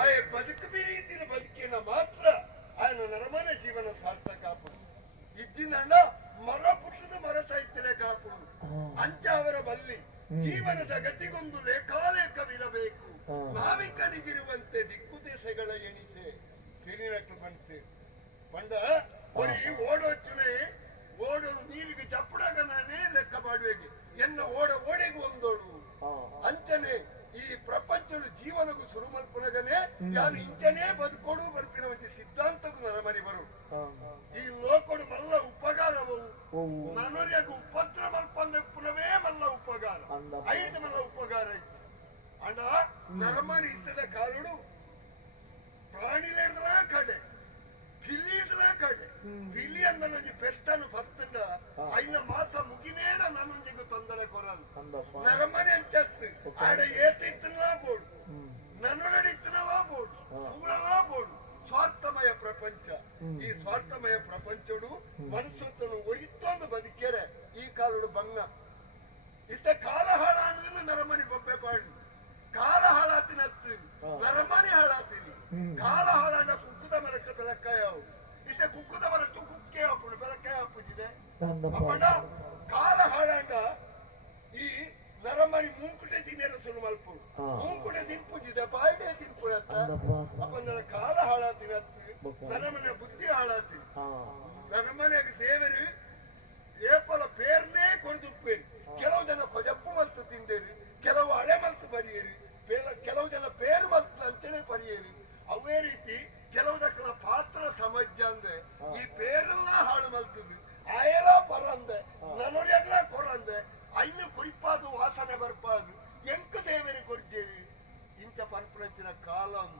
ಆಯ ಬದುಕು ರೀತಿಯ ಬದುಕಿನ ಮಾತ್ರ. ಆಯನ ನರಮನ ಜೀವನ ಸಾರ್ಥಕ ಇದ್ದಿನಣ್ಣ ಮರ ಪುಟ್ಟದ ಮರತ ಇತ್ತಲೇ ಕಾಕೊಂಡು ಅಂಚ ಅವರ ಬಲ್ಲಿ ಜೀವನದ ಗತಿಗೊಂದು ಲೇಖಾಲೇಖವಿರಬೇಕು. ನಾವಿಕನಿಗಿರುವಂತೆ ದಿಕ್ಕು ದಿಸೆಗಳ ಎಣಿಸೆ. ತಿರಿನಟ್ಟು ಬಂತೆ. ಬಂದ ஒரு ஓடோச்சுனே ஓடோடு நீருக்கு சப்புடாக ನಾನೇ ಲೆಕ್ಕ பாடுவேன் ಎನ್ನ ಓಡ ஓடைக்கு வந்தோடு ಈ ಪ್ರಪಂಚದ ಜೀವನಗೂ ಶುರು ಮಲ್ಪನಗನೆ ಯಾರು ಇಂಚನೇ ಬದುಕೋಡು ಬರ್ಪಿನ ಒಂದು ಸಿದ್ಧಾಂತಕ್ಕೂ ನರಮರಿ ಬರು ಈ ಲೋಕಡು ಮಲ್ಲ ಉಪಕಾರವು ನನರಿಯಾಗ ಉಪದ್ರ ಮಲ್ಪಂದ ಪುನವೇ ಮಲ್ಲ ಉಪಕಾರ ಐದು ಮಲ್ಲ ಉಪಕಾರ ಐತಿ ಅಂಡ ನರಮರಿ ಇತ್ತದ ಕಾಲುಡು ಪ್ರಾಣಿಲೇಡ್ದಲ ಕಡೆ ಪಿಲ್ಲಿ ಇಡ್ದಲ ಕಡೆ ಪಿಲ್ಲಿ ಅಂದ ನಂಜಿ ಪೆತ್ತನು ಪತ್ತಂಡ ಐನ ಮಾಸ ಮುಗಿನೇಡ ನನ್ನೊಂಜಿಗೆ ತೊಂದರೆ ಕೊರಲು ನರಮನೆ ಅಂಚತ್ತು ಆಡ ಏತಿತ್ತನಲಾ ಬೋಡು ನನ್ನೊಡಡಿತ್ತನಲಾ ಬೋಡು ಪೂರಲಾ ಬೋಡು ಸ್ವಾರ್ಥಮಯ ಪ್ರಪಂಚ. ಈ ಸ್ವಾರ್ಥಮಯ ಪ್ರಪಂಚಡು ಮನಸ್ಸನ್ನು ಒರಿತ್ತೊಂದು ಬದುಕೇರೆ ಈ ಕಾಲುಡು ಬಂಗ ಇತ್ತ ಕಾಲ ಹಾಳ ಅನ್ನೋದನ್ನ ನರಮನಿ ಬೊಬ್ಬೆ ಪಾಡು ಕಾಲ ಹಾಳಾತಿನತ್ತು ನರಮನಿ ಹಾಳಾತಿನಿ ಕಾಲ ಹಾಳಾಂಡ ಕುಕ್ಕುದ ಮರಕ್ಕೆ ಬೆಳಕಾಯ ಇತ್ತ ಕುಕ್ಕುದ ಮರಷ್ಟು ಕುಕ್ಕೆ ಹಾಪುಡು ಬೆಳಕಾಯ ಹಾಪುಜಿದೆ ಅಪ್ಪಣ್ಣ ಕಾಲ ಹಾಳಾಂಡ ಈ ನರಮನಿ ಮೂಂಕುಟೆ ತಿನ್ನೇರ ಸುರು ಮಲ್ಪು ಹಾ. ತಿನ್ಪುಜಿದೆ ಬಾಯಿಡೆ ತಿನ್ಪುಡತ್ತ ಅಪ್ಪ ನನ್ನ ಕಾಲ ಹಾಳಾತಿನತ್ತು ನರಮನ ಬುದ್ಧಿ ಹಾಳಾತಿನಿ ನರಮನೆಯಾಗ ದೇವರು ಏಪಲ ಪೇರ್ನೇ ಕೊಡ್ದುಪ್ಪೇರಿ ಕೆಲವು ಜನ ಕೊಜಪ್ಪು ಮಲ್ತು ತಿಂದೇರಿ ಕೆಲವು ಹಳೆ ಮಲ್ತು ಬರಿಯೇರಿ ಕೆಲವು ಜನ ಪೇರು ಮಲ್ತು ಅಂಚನೆ ಪರಿಯೇರಿ ಅವೇ ರೀತಿ ಕೆಲವು ದಕ್ಕನ ಪಾತ್ರ ಸಮಜ್ಜ ಅಂದೆ ಈ ಪೇರೆಲ್ಲ ಹಾಳು ಮಲ್ತದು ಆಯಲ ಪರಂದೆ ನನರೆಲ್ಲ ಕೊರಂದೆ ಐನು ಕುರಿಪಾದು ವಾಸನೆ ಬರ್ಪಾದು ಎಂಕ ದೇವರಿಗೆ ಕೊಡ್ತೇವಿ ఇంచ పరిపాలించిన కాలం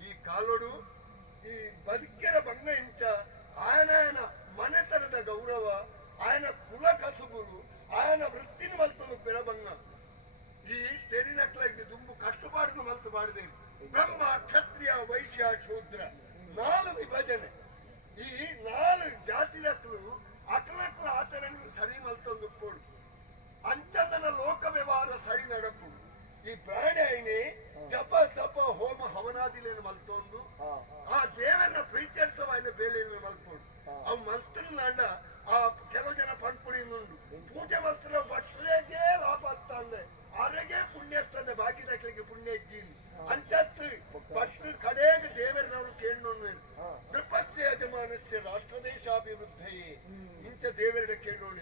ఈ కాలుడు ಈ ಬದುಕಿನ ಬಣ್ಣ ಇಂಚ ಆಯನ ಮನೆತನದ ಗೌರವ ಆಯನ ಕುಲ ಕಸುಬುಲು ಆಯನ ವೃತ್ತಿನ ಮಲ್ತಲು ಬೆರಬಂಗ ಈ ತೆರಿನಕ್ಲಾಗಿ ದುಂಬು ಕಟ್ಟುಪಾಡನ್ನು ಮಲ್ತು ಮಾಡಿದೆ ಬ್ರಹ್ಮ ಕ್ಷತ್ರಿಯ ವೈಶ್ಯ ಶೂದ್ರ ನಾಲ್ ವಿಭಜನೆ ಈ ನಾಲ್ ಜಾತಿದಕ್ಲು ಅಕಲಕ್ಲ ಆಚರಣೆ ಸರಿ ಮಲ್ತಂದು ಪೋಡು ಅಂಚಂದನ ಲೋಕ ವ್ಯವಹಾರ ಸರಿ ನಡಪುಡು ಈ ಪ್ರಾಣಿ ಐನೆ ಜಪ ತಪ ಹೋಮ ಹವನಾದಿಲೇನು ಮಲ್ತೊಂದು. ಆ ದೇವರನ್ನ ಪ್ರೀತ್ಯರ್ಥವಾದ ಬೇಲೆಯನ್ನು ಅವ್ ಅವು ಮಲ್ತನಾಂಡ ಆ ಕೆಲವು ಜನ ಪಂಪುಡಿ ನುಂಡು ಪೂಜೆ ಮಂತ್ರ ಭಟ್ರೆಗೆ ಲಾಭ ಆಗ್ತಂದೆ ಅರೆಗೆ ಪುಣ್ಯ ಆಗ್ತದೆ ಬಾಕಿ ದಕ್ಕಲಿಗೆ ಪುಣ್ಯ ಇದ್ದೀನಿ. ಅಂಚತ್ತು ಭಟ್ರು ಕಡೆಗೆ ದೇವರನವರು ಕೇಳೋಣ ನೃಪಸ್ಯ ಯಜಮಾನಸ್ಯ ರಾಷ್ಟ್ರ ದೇಶಾಭಿವೃದ್ಧಿ ಇಂಥ ದೇವರ ಕೇಳೋಣ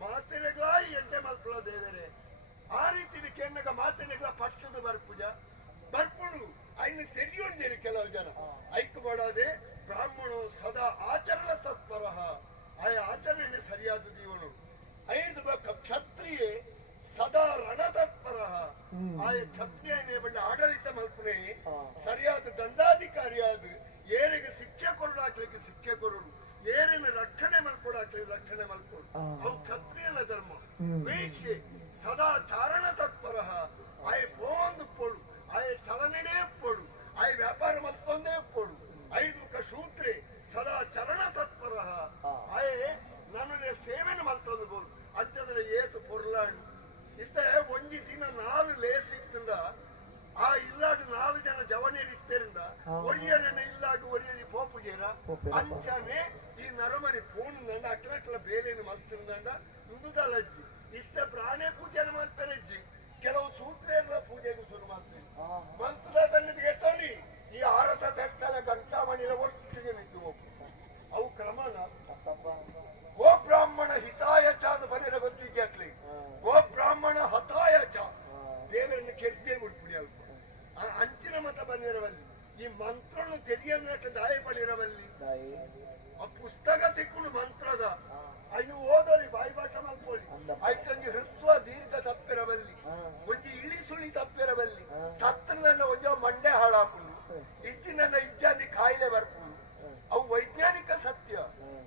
ಮಾತಿನಗಳ ಎಂತೆ ಮಲ್ಪುಳ ದೇವರೇ. ಆ ರೀತಿ ಕೆನ್ನಗ ಮಾತನೆಲ್ಲ ಪಟ್ಟದ ಬರ್ಪುಜ. ಬರ್ಪುಡು ಐನು ತೆರಿಯೋಂಜೇರಿ ಕೆಲವು ಜನ. ಐಕ್ ಮಾಡಾದೆ ಬ್ರಾಹ್ಮಣ ಸದಾ ಆಚರಣ ತತ್ಪರ. ಆ ಆಚರಣೆ ಸರಿಯಾದ ದೀವನು ಐದು ಬಕ್ಕ ಕ್ಷತ್ರಿಯೇ ಸದಾ ರಣ ತತ್ಪರ ಆಯ ಕ್ಷತ್ರಿಯ ಬಂಡ ಆಡಳಿತ ಮಲ್ಪನೆ. ಸರಿಯಾದ ದಂಡಾಧಿಕಾರಿಯಾದ ಏರಿಗೆ ಶಿಕ್ಷೆ ಕೊರಡಾಕ್ಲಿಕ್ಕೆ ಶಿಕ್ಷೆ ಕೊರಡು ಏರಿನ ರಕ್ಷಣೆ ಮಲ್ಕೊಡಾಕ್ಲಿ ರಕ್ಷಣೆ ಮಲ್ಕೊಡು ಅವು ಕ್ಷತ್ರಿಯನ ಧರ್ಮ. ವೇಶ್ಯೆ ಸದಾ ಚಾರಣ ತತ್ಪರ ಆಯ ಪೋಂದು ಪೋಡು ಆಯ ಚಲನೆನೇ ಪೊಡು ಆಯ ವ್ಯಾಪಾರ ಮತ್ತೊಂದೇ ಪೋಡು. ಐದು ಮುಖ ಶೂದ್ರೆ ಸದಾ ಚರಣ ತತ್ಪರ ಆಯ ನನ್ನ ಸೇವೆನ ಮಲ್ತೊಂದು ಬೋಲು ಅಂತಂದ್ರೆ ಏತು ಪೊರ್ಲಾಂಡ್ ಇತ್ತ ಒಂಜಿ ದಿನ ನಾಲ್ ಲೇಸಿತ್ತಂದ ಆ ಇಲ್ಲಾಡು ನಾಲ್ ಜನ ಜವನೇರಿತ್ತೇರಿಂದ ಒರಿಯರನ್ನ ಇಲ್ಲಾಡು ಒರಿಯರಿ ಪೋಪುಗೇರ ಅಂಚನೆ ಈ ನರಮರಿ ಪೋಣಂದ ಅಟ್ಲ ಬೇಲೆಯನ್ನು ಮಲ್ತಿರಂದ ನುಂದುದಲಜ್ಜಿ. ಇತ್ತ ಪ್ರಾಣಿ ಪೂಜೆನ ಮಲ್ಪೆರಜ್ಜಿ ಕೆಲವು ಸೂತ್ರ ಪೂಜೆಗೂ ಶುರು ಮಾಡ್ತಾರೆ. ಮಂತ್ರದ ತನ್ನದು ಎತ್ತೋನಿ ಈ ಆರತ ತೆಕ್ಕಲ ಗಂಟಾಮಣಿಲ ಒಟ್ಟಿಗೆ ನಿಂತು ಹೋಗ್ತು ಅವು ಕ್ರಮನ ಗೋ ಬ್ರಾಹ್ಮಣ ಹಿತಾಯ ಚ ಅಂತ ಬರೆದ ಗೊತ್ತಿದ್ದೆ ಅಕ್ಲಿ ಗೋ ಬ್ರಾಹ್ಮಣ ಹತಾಯ ಚ ದೇವರನ್ನು ಕೆರ್ದೇ ಬಿಡ್ಬಿಡಿ ಅಲ್ಪ ಆ ಅಂಚಿನ ಮತ ಬಂದಿರವಲ್ಲಿ ಈ ಮಂತ್ರನು ತೆರಿಯನ್ನಟ್ಟು ದಾಯ ಪಡಿರವಲ್ಲಿ ಆ ಪುಸ್ತಕ ತಿಕ್ಕೊಂಡು ಮಂತ್ರದ ಅಯ್ನು ಓದಲಿ ಬಾಯಿ ಬಾಟ ಮಲ್ಕೊಳ್ಳಿ ಆಯ್ತಂಗಿ ಹೃಸ್ವ ದೀರ್ಘ ತಪ್ಪಿರಬಲ್ಲಿ ಒಂಜಿ ಇಳಿ ಸುಳಿ ತಪ್ಪಿರಬಲ್ಲಿ ತತ್ತನ ಒಂಜ ಮಂಡೆ ಹಾಳಾಪುಂಡು ಇಜ್ಜಿನ ಇಜ್ಜಾದಿ ಕಾಯಿಲೆ ಬರ್ಪುಂಡು ಅವು ವೈಜ್ಞಾನಿಕ ಸತ್ಯ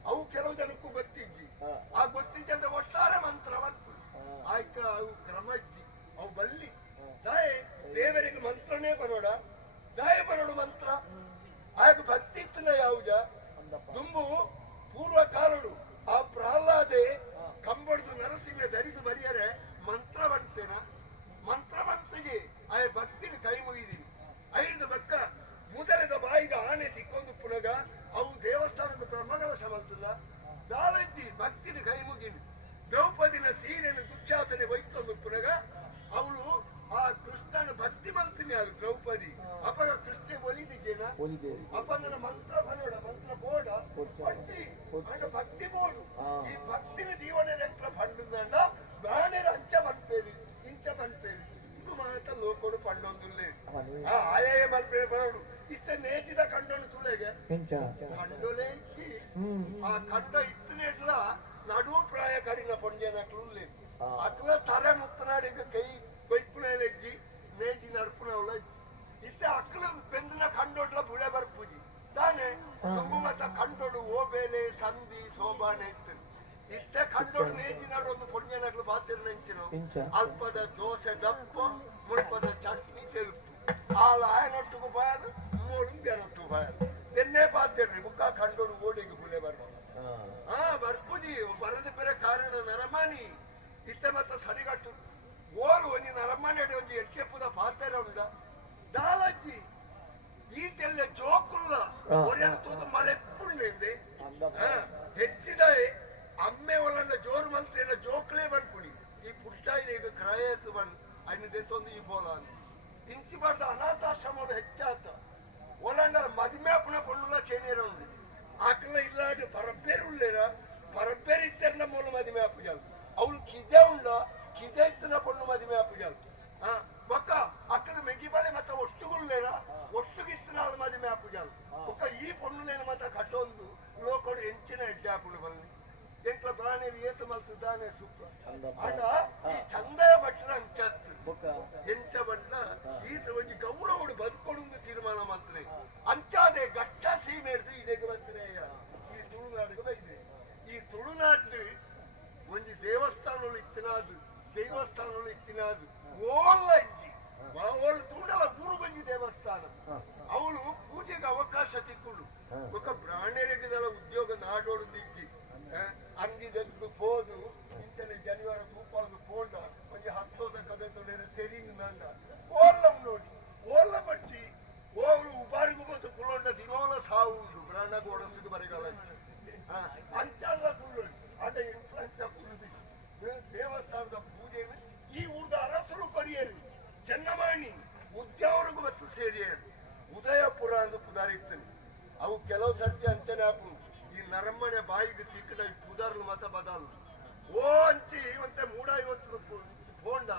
ಅವು ಕೆಲವು ಜನಕ್ಕೂ ಗೊತ್ತಿಜ್ಜಿ ಆ ಗೊತ್ತಿದ್ದಂತ ಒಟ್ಟಾರೆ ಮಂತ್ರ ಬರ್ಪುಂಡು ಆಯ್ಕ ಅವು ಕ್ರಮಜ್ಜಿ ಅವು ಬಲ್ಲಿ. ದಾಯೆ ದೇವರಿಗೆ ಮಂತ್ರನೇ ಬರೋಡ ದಾಯ ಬರೋಡು ಮಂತ್ರ. ಆಗ ಭಕ್ತಿತ್ನ ಯಾವುದ? ತುಂಬು ಪೂರ್ವ ಕಾಲಡು ಆ ಪ್ರಹ್ಲಾದೆ ಕಂಬಡ್ದು ನರಸಿಂಹ ದರಿದು ಬರಿಯರೆ ಮಂತ್ರವಂತೇನ ಮಂತ್ರವಂತಿಗೆ ಆ ಭಕ್ತಿನ ಕೈ ಮುಗಿದೀನಿ ಐದು ಭಕ್ತಿ ಮಂತ್ರಿನಿ ಅದು ದ್ರೌಪದಿ ಅಪ್ಪ ಕೃಷ್ಣ ಒಲಿದಿದ್ದೇನ ಒಲಿದೇವಿ ಅಪ್ಪ ನನ್ನ ಮಂತ್ರ ಬರೋಡ ಮಂತ್ರ ಬೋಡ ಭಕ್ತಿ ಆಗ ಭಕ್ತಿ ಬೋಡು ಈ ಭಕ್ತಿನ ಜೀವನ ಎಟ್ಲ ಪಂಡುಂದಂಡ ಪ್ರಾಣರ ಅಂಚ ಪನ್ಪೇರಿ ಇಂಚ ಪನ್ಪೇರಿ ಇದು ಮಾತ್ರ ಲೋಕೋಡು ಪಂಡೊಂದುಲ್ಲೆ ಆ ಆಯಾಯ ಮಲ್ಪೆ ಬರೋಡು ಇತ್ತ ನೇಚಿದ ಕಂಡನು ತುಳೆಗೆ ಹೆಂಚ ಕಂಡೊಲೆ ಇಚ್ಚಿ ಹ್ಮ್ ಆ ಕಂಡ ಇತ್ತನೆಟ್ಲ ನಡು ಪ್ರಾಯ ಕರಿನ ಪೊಂಜನಕ್ಲು ಆ. ಅಕ್ಲ ತರೆ ಮುತ್ತನಾಡಿಗ ಇತ್ತೆ ಅಕ್ಕಳ ಬೆಂದಿನ ಕಂಡೋಡ್ಲ ಬುಳೆ ಬರ್ಪೂಜಿ. ತಾನೆ ತುಂಬು ಮತ ಕಂಡೋಡು ಓಬೇಲೆ ಸಂಧಿ ಸೋಬಾನೆ ಇತ್ತನು. ಇತ್ತೆ ಕಂಡೋಡು ನೇಜಿನಾಡು ಒಂದು ಪುಣ್ಯನಾಗ್ಲು ಬಾತಿರ್ ನೆಂಚಿರು. ಅಲ್ಪದ ದೋಸೆ ದಪ್ಪ ಮುಳ್ಪದ ಚಟ್ನಿ ತೆಲುಪು. ಆಲ ಆಯನೊಟ್ಟುಗು ಬಾಯಲು ಮೂಳು ಬೆರಟ್ಟು ಬಾಯಲು. ದೆನ್ನೆ ಬಾತಿರ್ರಿ ಮುಖ ಕಂಡೋಡು ಓಡಿಗೆ ಬುಳೆ ಬರ್ಬ ಹಾ. ಬರ್ಪೂಜಿ ಬರದ ಬೇರೆ ಕಾರಣ ನರಮಾನಿ. ಇತ್ತೆ ಮತ ಸರಿಗಟ್ಟು. ಓಲು ಒಂದು ನರಮಾನಿ ಅಡಿ ಒಂದು ಎಟ್ಟೆಪ್ಪುದ ಪಾತ್ರ ಉಂಡ. ದಾಲಜ್ಜಿ ಈ ತೆಲ್ಲ ಜೋಕುಲ್ಲ ಆ, ಒರೆನ ಆ, ತೂತು ಮಲೆಪ್ಪುಂಡೆ ಅಂದಪ್ಪ ಹೆಚ್ಚಿದ ಅಮ್ಮೆ ಒಳಂಡ ಜೋರು ಮಂತ್ರಿನ ಜೋಕ್ಲೇ ಬನ್ಪುಡಿ ಈ ಪುಟ್ಟಾಯಿನ ಈಗ ಕ್ರಯತ್ ಬನ್ ಅನ್ನ ದೆತ್ತೊಂದು ಈ ಬೋಲ ಅಂತ ಇಂಚಿ ಬಡ್ದ ಅನಾಥಾಶ್ರಮದ ಹೆಚ್ಚಾತ ಒಳಂಡ ಮದಿಮೇಪುನ ಪೊಣ್ಣುಲ ಕೇನೇರ ಉಂಡು ಆಕಲ ಇಲ್ಲಾಡು ಪರಬೇರು ಉಳ್ಳೇರ ಪರಬೇರು ಇತ್ತೆರ್ನ ಮೂಲ ಮದಿಮೆ ಅಪ್ಪುಜಲ್ ಅವಳು ಕಿದೆ ಉಂಡ ಕಿದೆ ಇತ್ತನ ಪೊಣ್ಣು ಮದಿಮೆ ಅಪ್ಪುಜಲ್ ಆ ಅಕ್ಕದ ಮೆಗಿಬಲೆ ಮತ್ತ ಒಟ್ಟುಗುಳ್ಳೇರ ಒಟ್ಟುಗಿತ್ತನ ಮದಿಮೆ ಅಪ್ಪುಜಲ್ ಒಕ್ಕ ಈ ಪೊಣ್ಣು నేను ಮಾತ್ರ ಕಟ್ಟೊಂದು. ಲೋಕಡು ಎಂಚಿನ ಹೆಜ್ಜೆ ಹಾಕೊಂಡು ಬನ್ನಿ. ಎಂಟ್ಲ ಪ್ರಾಣಿ ಏತು ಮಲ್ತಿದ್ದಾನೆ ಸುಖ ಅಣ್ಣ ಅಂಡ ಈ ಚಂದ ಭಟ್ರ ಅಂಚತ್ತು ಎಂಚ ಬಣ್ಣ ಈತ ಒಂಜಿ ಗೌರವಡು ಬದುಕೊಡುಂದು ತೀರ್ಮಾನ ಮಂತ್ರಿ. ಅಂಚಾದೆ ಗಟ್ಟ ಸೀಮೆ ಹಿಡಿದು ಇಡೆಗೆ ಬಂತಿರೆಯ ಈ ತುಳುನಾಡಿಗೆ ಬೈದೆ. ಈ ತುಳುನಾಡು ಒಂಜಿ ದೇವಸ್ಥಾನಗಳು ಇತ್ತಿನಾದು ದೇವಸ್ಥಾನಗಳು ಇತ್ತಿನಾದು ಓಲ್ಲ ಮಾವೋಳು ತುಂಡಲ ಗುರುಗಂಜಿ ದೇವಸ್ಥಾನ ಅವಳು ಪೂಜೆಗೆ ಅವಕಾಶ ತಿಕ್ಕುಳು ಒಕ್ಕ ಪ್ರಾಣರೆಗಿದಳ ಉದ್ಯೋಗ ನಾಡೋಡು ದಿಜ್ಜಿ ಅಂದಿದ್ದು ಹೋದು ಇಂಚನೆ ಜನಿವಾರ ತೂಪಾದು ಪೋಂಡ ಒಂಜಿ ಹಸ್ತೋದ ಕದೆ ತೊಳೆದ ತೆರಿನು ನಂಡ ಓಲ್ಲಂ ನೋಡಿ ಓಲ್ಲ ಬಟ್ಟಿ ಓವಳು ಉಪಾರಿಗೂ ಮತ್ತು ಕುಲೊಂಡ ದಿನೋಲ ಸಾವು ಉಂಡು ಪ್ರಾಣ ಗೋಡಸಿಗೆ ಬರೆಗಾಲಂಚಿ ಅಂಚಲ್ಲ ಕುಳ್ಳೊಳಿ ಆಟ ಎಂಟು ಅಂಚ ಕುರುದಿ ದೇವಸ್ಥಾನದ ಪೂಜೆಯನ್ನು ಈ ಊರ್ದ ಅರಸರು ಪರಿಯರಿ ಚೆನ್ನಮಾಣಿ, ಉದ್ಯಾವರಿಗೂ ಮತ್ತು ಸೇರಿ ಉದಯಪುರ ಅಂದು ಪುದಾರಿತ್ತನು ಅವು ಕೆಲವು ಸರ್ತಿ ಅಂಚನೆ ಹಾಕು ಈ ನರಮ್ಮನೆ ಬಾಯಿಗೆ ತಿಕ್ಕಡ ಪುದಾರ್ಲು ಮತ ಬದಲು. ಓ ಅಂಚಿ ಮತ್ತೆ ಮೂಡ ಐವತ್ತು ಪೋಂಡ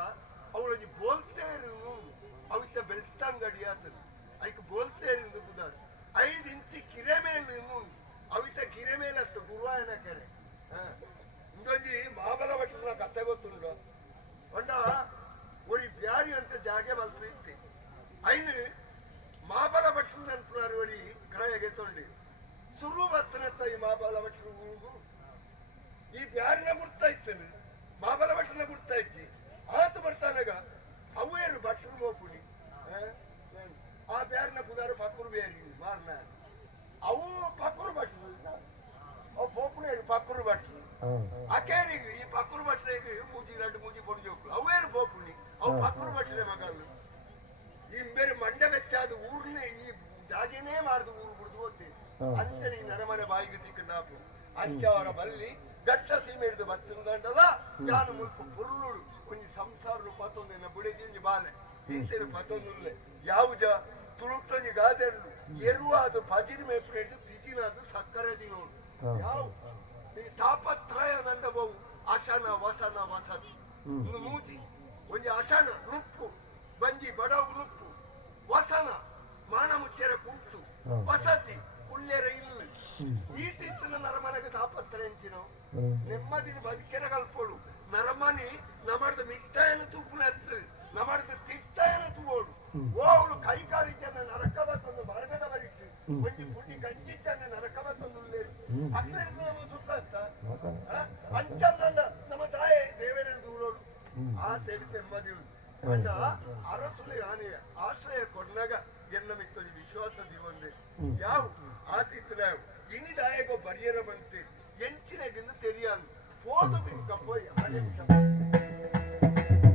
ಅವಳಿಗೆ ಬೋಲ್ತೇರು ಅವಿತ ಬೆಳ್ತಂಗಡಿ ಆತನು ಐಕ್ ಬೋಲ್ತೇರು ಕುದಾರ್ ಐದು ಇಂಚಿ ಕಿರೆ ಮೇಲೆ ಅವಿತ ಕಿರೆ ಮೇಲೆ ಅತ್ತ ಗುರುವಾಯನ ಕೆರೆ. ಇಂದೊಂಜಿ ಮಾಬಲ ಭಟ್ರನ ಕತೆ ಗೊತ್ತುಂಡು ಒಂಡ ಬ್ಯಾರಿ ಅಂತ ಜಾಗೆ ಬಲ್ತು ಇತ್ತೆ. ಐನ್ ಮಾಬಲ ಭಟ್ರು ನೆನಪಿನಾರು ಅಲ್ಲಿ ಕ್ರಯಗೆ ತೊಂಡಿ ಸುರು ಬತ್ತನತ್ತ ಈ ಮಾಬಲ ಊರು ಈ ಬ್ಯಾರಿನ ಗುರ್ತಾ ಇತ್ತನು. ಮಾಬಲ ಭಟ್ರನ ಗುರ್ತಾಯ್ತಿ ಆತ ಬರ್ತಾನಾಗ ಅವೇರು ಭಟ್ರು ಹೋಗುಣಿ ಆ ಬ್ಯಾರಿನ ಪುದಾರು ಪಕ್ಕರು ಬೇರಿ ಮಾರ್ನ ಅವು ಪಕ್ಕರು ಭಟ್ರು పోపునే పక్కరు బట్టి అకేరికి ఈ పక్కరు బట్టలేకి మూజి రెండు మూజి పొడి చోకులు అవేరు పోపుని అవు పక్కరు బట్టలే మగాళ్ళు ఈ మేరు మండ వెచ్చాదు ఊర్ని ఈ జాజీనే మారదు ఊరు కుడుతు పోతే అంచెని నరమನೆ ಬಾಯಿಗೆ ತಿಕ್ಕಂಡಾಪು ಅಂಚೆ ಅವರ ಬಲ್ಲಿ ಗಟ್ಟ ಸೀಮೆ ಹಿಡಿದು ಬತ್ತಿಂದಂಡಲ್ಲ ನಾನು ಮುಲ್ಪ ಪುರುಳುಡು ಒಂಜಿ ಸಂಸಾರ ಪತ್ತೊಂದಿನ ಬುಡೆದಿಂಜಿ ಬಾಲೆ. ಈತನ ಪತೊಂದುಲ್ಲೆ. ಯಾವುಜ? ತುಳುಟ್ಟೊಂಜಿ ಗಾದೆಂಡು ಎರುವಾದು ಪಜಿರ್ ಮೇಪಿನದು ಪಿಜಿನಾದು ಸಕ್ಕರೆ ತಿನ್ನೋಡು. ಈ ತಾಪತ್ರಯ ನಂದಬಹು ಅಶನ ವಸನ ವಸತಿ ಮೂಜಿ. ಒಂಜಿ ಅಶನ ನುಪ್ಪು. ಬಂಜಿ ಬಡವು ನುಪ್ಪು. ವಸನ ಮಾನ ಮುಚ್ಚರ ಕುಂಟು ಹ್ಮ್. ವಸತಿ ಕುಲ್ಲೆರ ಇಲ್ಲ. ಈ ತಿತ್ತಿನ ನರಮನೆಗೆ ತಾಪತ್ರ ಎಂಚಿನೋ. ನೆಮ್ಮದಿನ ಬದುಕೆರ ಕಲ್ಪೋಡು ನರಮನಿ ನಮಡ್ದ ಮಿಟ್ಟಾಯನ ತುಪ್ಪುನತ್ತು ನಮಡ್ದ ತಿಟ್ಟಾಯನ ತೂಗೋಡು. ಅವಳು ಕೈಕಾರಿದ್ದನ್ನು ನರಕವ ತಂದು ಮರಗದವರಿಟ್ಟು ಒಂಜಿ ಪುಂಡಿ ಗಂಜಿದ್ದನ್ನು ನರಕವ ತಂದು ಅಕ್ಲೆ ನಮ್ಮ ಅಂತ. ಅಂಚನ್ನ ನಮ್ಮ ತಾಯಿ ದೇವೇನ ದೂರೋಡು. ಆ ತೆರಿ ಎಮ್ಮದಿ ಅಣ್ಣ ಅರಸುಲಿ ಆನೆಯ ಆಶ್ರಯ ಕೊರ್ನಾಗ ಎನ್ನ ಮಿತ್ತಿ ವಿಶ್ವಾಸ ದಿವಂದೆ. ಯಾವ? ಆತಿತ್ತನ ಇಣಿದಾಯಗೋ ಬರಿಯರ ಬಂತೆ. ಎಂಚಿನಗಿಂದು ತೆರಿಯಾನು. ಹೋದ ಬಿಂಕ ಪೋಯ್ ಆನೆ